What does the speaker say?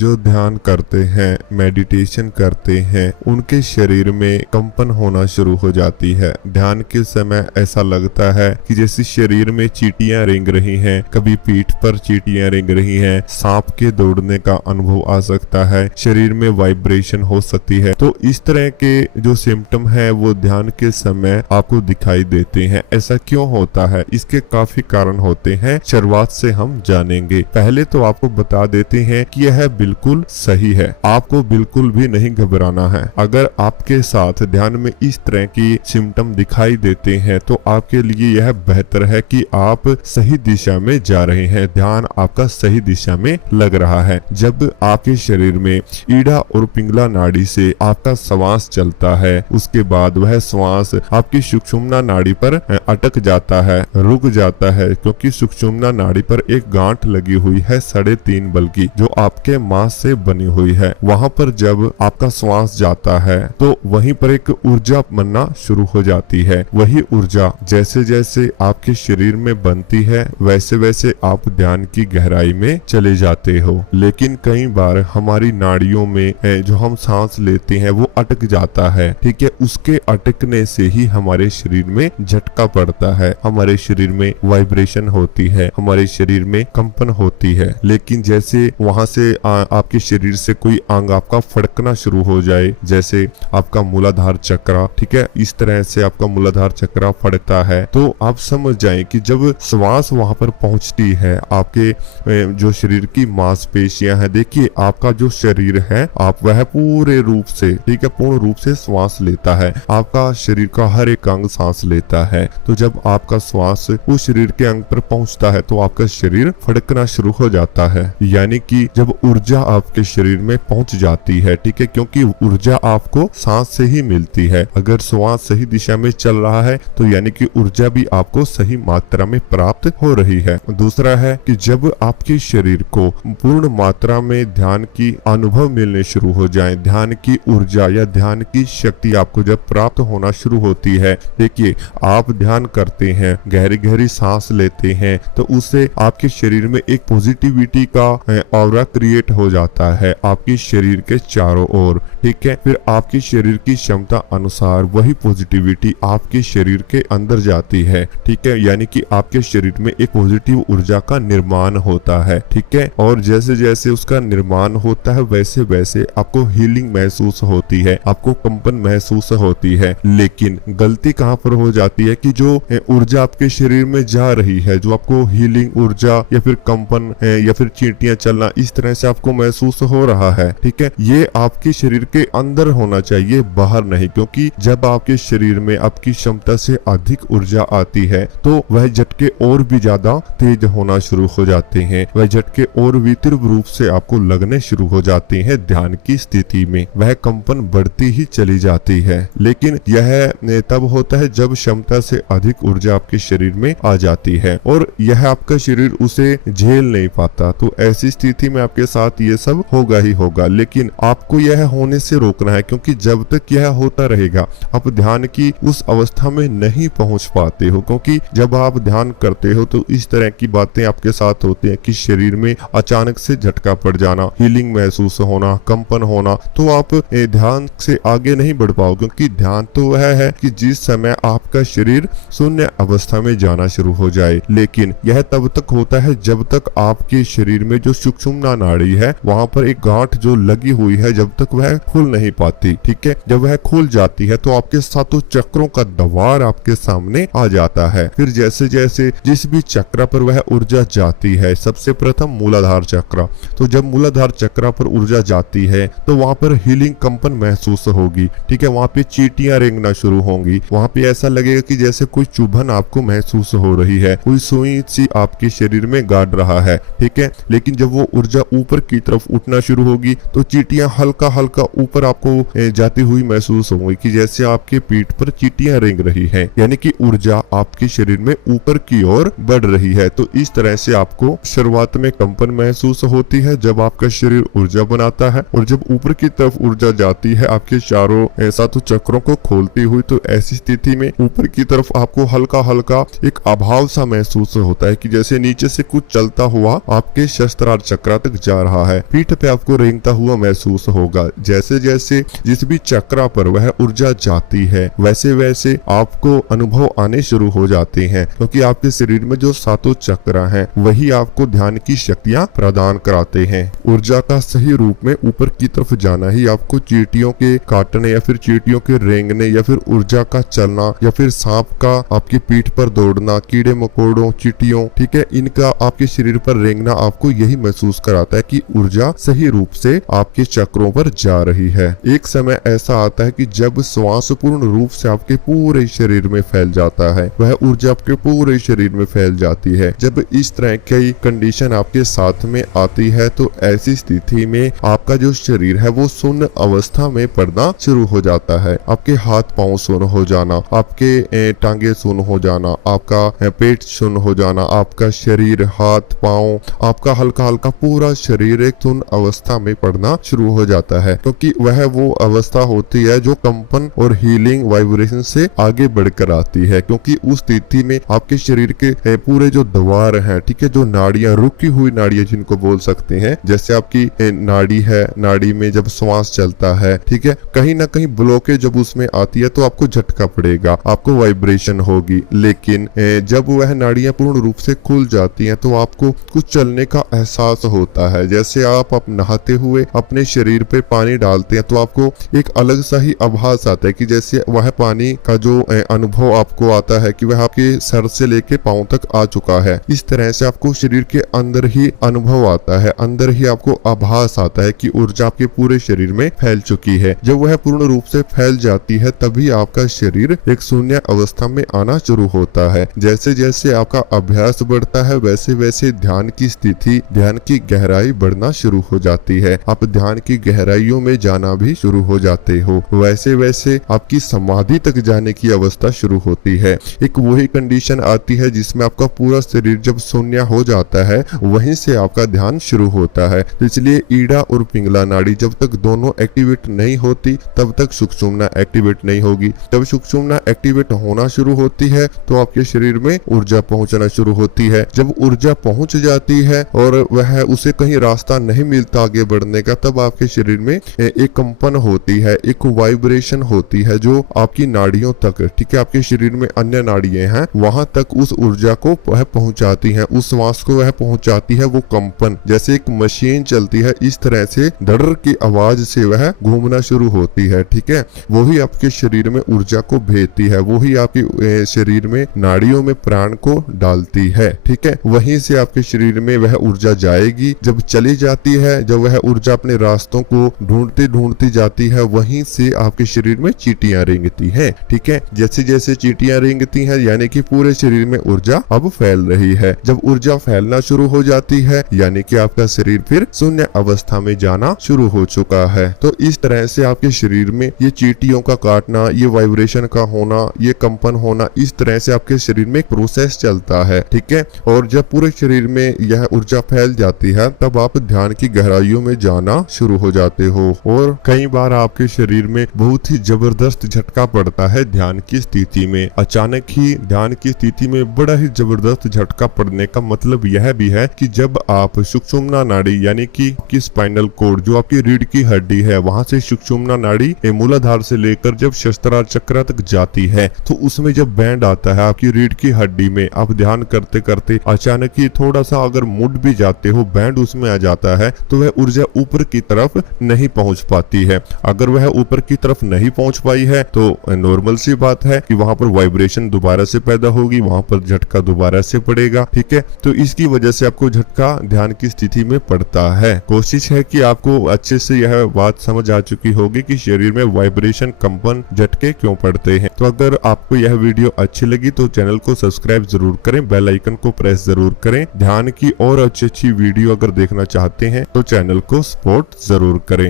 जो ध्यान करते हैं, मेडिटेशन करते हैं, उनके शरीर में कंपन होना शुरू हो जाती है। ध्यान के समय ऐसा लगता है कि जैसे शरीर में चींटियां रेंग रही हैं, कभी पीठ पर चींटियां रेंग रही हैं, सांप के दौड़ने का अनुभव आ सकता है, शरीर में वाइब्रेशन हो सकती है। तो इस तरह के जो सिम्टम है वो ध्यान के समय आपको दिखाई देते हैं। ऐसा क्यों होता है? इसके काफी कारण होते हैं, शुरुआत से हम जानेंगे। पहले तो आपको बता देते हैं कि यह बिल्कुल सही है, आपको बिल्कुल भी नहीं घबराना है। अगर आपके साथ ध्यान में इस तरह की सिम्टम दिखाई देते हैं तो आपके लिए यह बेहतर है कि आप सही दिशा में जा रहे हैं, ध्यान आपका सही दिशा में लग रहा है। जब आपके शरीर में ईड़ा और पिंगला नाड़ी से आपका श्वास चलता है, उसके बाद वह श्वास आपकी सुषुम्ना नाड़ी पर अटक जाता है, रुक जाता है, क्योंकि सुषुम्ना नाड़ी पर एक गांठ लगी हुई है 3.5 बल की, जो आपके मांस से बनी हुई है। वहां पर जब आपका श्वास जाता है तो वहीं पर एक ऊर्जा बनना शुरू हो जाती है। वही ऊर्जा जैसे जैसे आपके शरीर में बनती है वैसे वैसे आप ध्यान की गहराई में चले जाते हो। लेकिन कई बार हमारी नाड़ियों में जो हम सांस लेते हैं वो अटक जाता है, ठीक है। उसके अटकने से ही हमारे शरीर में झटका पड़ता है, हमारे शरीर में वाइब्रेशन होती है, हमारे शरीर में कंपन होती है। लेकिन जैसे वहां से आपके शरीर से कोई अंग आपका फड़कना शुरू हो जाए, जैसे आपका मूलाधार चक्र, ठीक है, इस तरह से आपका मूलाधार चक्र फड़कता है, तो आप समझ जाएं कि जब श्वास वहां पर पहुंचती है, आपके जो शरीर की मांसपेशियां हैं, देखिए आपका जो शरीर है आप वह पूरे रूप से, ठीक है, पूर्ण रूप से श्वास लेता है, आपका शरीर का हर एक अंग सांस लेता है। तो जब आपका श्वास उस शरीर के अंग पर पहुंचता है तो आपका शरीर फड़कना शुरू हो जाता है, यानी कि जब ऊर्जा आपके शरीर में पहुंच जाती है, ठीक है, क्योंकि ऊर्जा आपको सांस से ही मिलती है। अगर श्वास सही दिशा में चल रहा है तो यानी कि ऊर्जा भी आपको सही मात्रा में प्राप्त हो रही है। दूसरा है कि जब आपके शरीर को पूर्ण मात्रा में ध्यान की अनुभव मिलने शुरू हो जाए, ध्यान की ऊर्जा या ध्यान की शक्ति आपको जब प्राप्त होना शुरू होती है, देखिए आप ध्यान करते हैं, गहरी गहरी सांस लेते हैं, तो उससे आपके शरीर में एक पॉजिटिविटी का ऑरा क्रिएट हो जाता है आपके शरीर के चारों ओर, ठीक है। फिर आपके शरीर की क्षमता अनुसार वही पॉजिटिविटी आपके शरीर के अंदर जाती है, ठीक है, यानी कि आपके शरीर में एक पॉजिटिव ऊर्जा का निर्माण होता है, ठीक है। और जैसे जैसे उसका निर्माण होता है वैसे वैसे आपको हीलिंग महसूस होती है, आपको कंपन महसूस होती है। लेकिन गलती कहाँ पर हो जाती है कि जो ऊर्जा आपके शरीर में जा रही है, जो आपको हीलिंग ऊर्जा या फिर कंपन या फिर चींटियां चलना इस तरह से आपको महसूस हो रहा है, ठीक है, ये आपके शरीर के अंदर होना चाहिए, बाहर नहीं। क्योंकि जब आपके शरीर में आपकी क्षमता से अधिक ऊर्जा आती है तो वह झटके और भी ज्यादा तेज होना शुरू हो जाते हैं, वह झटके और भी तीव्र रूप से आपको लगने शुरू हो जाते हैं। ध्यान की स्थिति में वह कंपन बढ़ती ही चली जाती है। लेकिन यह तब होता है जब क्षमता से अधिक ऊर्जा आपके शरीर में आ जाती है और यह आपका शरीर उसे झेल नहीं पाता। तो ऐसी स्थिति में आपके साथ ये सब होगा ही होगा। लेकिन आपको यह होने से रोकना है, क्योंकि जब तक यह होता रहेगा आप ध्यान की उस अवस्था में नहीं पहुंच पाते हो। क्योंकि जब आप ध्यान करते हो तो इस तरह की बातें आपके साथ होती हैं कि शरीर में अचानक से झटका पड़ जाना, हीलिंग महसूस होना, कंपन होना, तो आप ध्यान से आगे नहीं बढ़ पाओ। क्योंकि ध्यान तो वह है कि जिस समय आपका शरीर शून्य अवस्था में जाना शुरू हो जाए। लेकिन यह तब तक होता है जब तक आपके शरीर में जो सुषुम्ना नाड़ी है वहां पर एक गांठ जो लगी हुई है, जब तक वह खुल नहीं पाती, ठीक है। जब वह खुल जाती है तो आपके सातों चक्रों का द्वार आपके सामने आ जाता है। फिर जैसे जैसे जिस भी चक्र पर वह ऊर्जा जाती है, सबसे प्रथम मूलाधार चक्र, तो जब मूलाधार चक्र पर ऊर्जा जाती है तो वहां पर हीलिंग कंपन महसूस होगी, ठीक है। वहां पे चींटियां रेंगना शुरू होंगी, वहां पे ऐसा लगेगा कि जैसे कोई चुभन आपको महसूस हो रही है, कोई सुई सी आपके शरीर में गाड़ रहा है, ठीक है। लेकिन जब वो ऊर्जा ऊपर की तरफ उठना शुरू होगी तो चींटियां हल्का हल्का ऊपर आपको जाती हुई महसूस होंगी कि जैसे आपके पीठ पर चींटियां रेंग रही हैं, यानी कि ऊर्जा आपके शरीर में ऊपर की ओर बढ़ रही है। तो इस तरह से आपको शुरुआत में कंपन महसूस होती है जब आपका शरीर ऊर्जा बनाता है, और जब ऊपर की तरफ ऊर्जा जाती है आपके चारों सातों चक्रों को खोलती हुई, तो ऐसी स्थिति में ऊपर की तरफ आपको हल्का हल्का एक अभाव सा महसूस होता है कि जैसे नीचे से कुछ चलता हुआ आपके सहस्त्रार चक्र तक जा रहा है, पीठ पे आपको रेंगता हुआ महसूस होगा। जैसे जैसे जिस भी चक्रा पर वह ऊर्जा जाती है वैसे वैसे आपको अनुभव आने शुरू हो जाते हैं, क्योंकि आपके शरीर में जो सातों चक्र हैं वही आपको ध्यान की शक्तियां प्रदान कराते हैं। ऊर्जा का सही रूप में ऊपर की तरफ जाना ही आपको चींटियों के काटने या फिर चींटियों के रेंगने या फिर ऊर्जा का चलना या फिर सांप का आपकी पीठ पर दौड़ना, कीड़े मकोड़ों, चींटियों, ठीक है, इनका आपके शरीर पर रेंगना आपको यही महसूस कराता है कि ऊर्जा सही रूप से आपके चक्रों पर जा रही है। एक समय ऐसा आता है कि जब श्वास पूर्ण रूप से आपके पूरे शरीर में फैल जाता है, वह ऊर्जा आपके पूरे शरीर में फैल जाती है। जब इस तरह की कंडीशन आपके साथ में आती है तो ऐसी स्थिति में आपका जो शरीर है वो शून्य अवस्था में पड़ना शुरू हो जाता है। आपके हाथ पांव शून्य हो जाना, आपके टांगे शून्य हो जाना, आपका पेट शून्य हो जाना, आपका शरीर, हाथ पांव, आपका हल्का हल्का पूरा शरीर एक शून्य अवस्था में पड़ना शुरू हो जाता है, क्योंकि वह वो अवस्था होती है जो कंपन और हीलिंग वाइब्रेशन से आगे बढ़कर आती है। क्योंकि उस स्थिति में आपके शरीर के पूरे जो द्वार हैं, ठीक है, जो नाड़ियां, रुकी हुई नाड़ियां जिनको बोल सकते हैं, जैसे आपकी नाड़ी है, नाड़ी में जब श्वास चलता है, ठीक है, कहीं ना कहीं ब्लॉकेज जब उसमें आती है तो आपको झटका पड़ेगा, आपको वाइब्रेशन होगी। लेकिन जब वह नाड़ियां पूर्ण रूप से खुल जाती हैं तो आपको कुछ चलने का एहसास होता है। जैसे आप नहाते हुए अपने शरीर पे पानी डालते हैं तो आपको एक अलग सा ही आभास आता है कि जैसे वह पानी का जो अनुभव आपको आता है कि वह आपके सर से लेके पांव तक आ चुका है। इस तरह से आपको शरीर के अंदर ही अनुभव आता है, अंदर ही आपको आभास आता है कि ऊर्जा आपके पूरे शरीर में फैल चुकी है। जब वह पूर्ण रूप से फैल जाती है तभी आपका शरीर एक शून्य अवस्था में आना शुरू होता है। जैसे जैसे आपका अभ्यास बढ़ता है वैसे वैसे ध्यान की स्थिति, ध्यान की गहराई बढ़ना शुरू हो जाती है। आप ध्यान की गहराइयों में जाना भी शुरू हो जाते हो। वैसे वैसे आपकी समाधि तक जाने की अवस्था शुरू होती है। एक वही कंडीशन आती है जिसमें आपका पूरा शरीर जब शून्य हो जाता है वहीं से आपका ध्यान शुरू होता है। इसलिए ईड़ा और पिंगला नाड़ी जब तक दोनों एक्टिवेट नहीं होती तब तक सुषुम्ना एक्टिवेट नहीं होगी। जब सुषुम्ना एक्टिवेट होना शुरू होती है तो आपके शरीर में ऊर्जा पहुंचना शुरू होती है। जब ऊर्जा पहुंच जाती है और वह उसे कहीं रास्ता नहीं मिलता आगे बढ़ने का, तब आपके शरीर में एक कंपन होती है, एक वाइब्रेशन होती है जो आपकी नाड़ियों तक, ठीक है, आपके शरीर में अन्य नाड़ियां हैं वहां तक उस ऊर्जा को वह पहुंचाती है, उस श्वास को वह पहुंचाती है। वो कंपन जैसे एक मशीन चलती है इस तरह से धड़ की आवाज से वह घूमना शुरू होती है, ठीक है। वही आपके शरीर में ऊर्जा को भेजती है, वही आपके शरीर में नाड़ियों में प्राण को डालती है, ठीक है। वहीं से आपके शरीर में वह ऊर्जा जाएगी। जब चली जाती है, जब वह ऊर्जा अपने रास्तों को ढूंढती ढूंढती जाती है, वहीं से आपके शरीर में चींटियां रेंगती हैं, ठीक है। जैसे जैसे चींटियां रेंगती हैं यानी कि पूरे शरीर में ऊर्जा अब फैल रही है। जब ऊर्जा फैलना शुरू हो जाती है यानी कि आपका शरीर फिर शून्य अवस्था में जाना शुरू हो चुका है। तो इस तरह से आपके शरीर में ये चींटियों का काटना, ये वाइब्रेशन का होना, ये कंपन होना, इस तरह से आपके शरीर में एक प्रोसेस चलता है, ठीक है। और जब पूरे शरीर में यह ऊर्जा फैल जाती है तब आप ध्यान की गहराइयों में जाना शुरू हो जाते हो। और कई बार आपके शरीर में बहुत ही जबरदस्त झटका पड़ता है ध्यान की स्थिति में। अचानक ही ध्यान की स्थिति में बड़ा ही जबरदस्त झटका पड़ने का मतलब यह भी है कि जब आप सुषुम्ना नाड़ी यानी कि स्पाइनल कोड जो आपकी रीढ़ की हड्डी है वहां से सुषुम्ना नाड़ी मूलाधार से लेकर जब शस्त्रार चक्र तक जाती है तो उसमें जब बैंड आता है आपकी रीढ़ की हड्डी में, आप ध्यान करते करते अचानक ही थोड़ा सा अगर मुड़ भी जाते हो, बैंड उसमें आ जाता है तो वह ऊर्जा ऊपर की तरफ नहीं पहुंच पाती है। अगर वह ऊपर की तरफ नहीं पहुंच पाई है तो नॉर्मल सी बात है कि वहां पर वाइब्रेशन दोबारा से पैदा होगी, वहां पर झटका दोबारा से पड़ेगा, ठीक है। तो इसकी वजह से आपको झटका ध्यान की स्थिति में पड़ता है। कोशिश है कि आपको अच्छे से यह बात समझ आ चुकी होगी कि शरीर में वाइब्रेशन, कंपन, झटके क्यों पड़ते हैं। तो अगर आपको यह वीडियो अच्छी लगी तो चैनल को सब्सक्राइब जरूर करें, बेल आइकन को प्रेस जरूर करें। ध्यान की और अच्छी वीडियो अगर देखना चाहते हैं तो चैनल को सपोर्ट जरूर करें।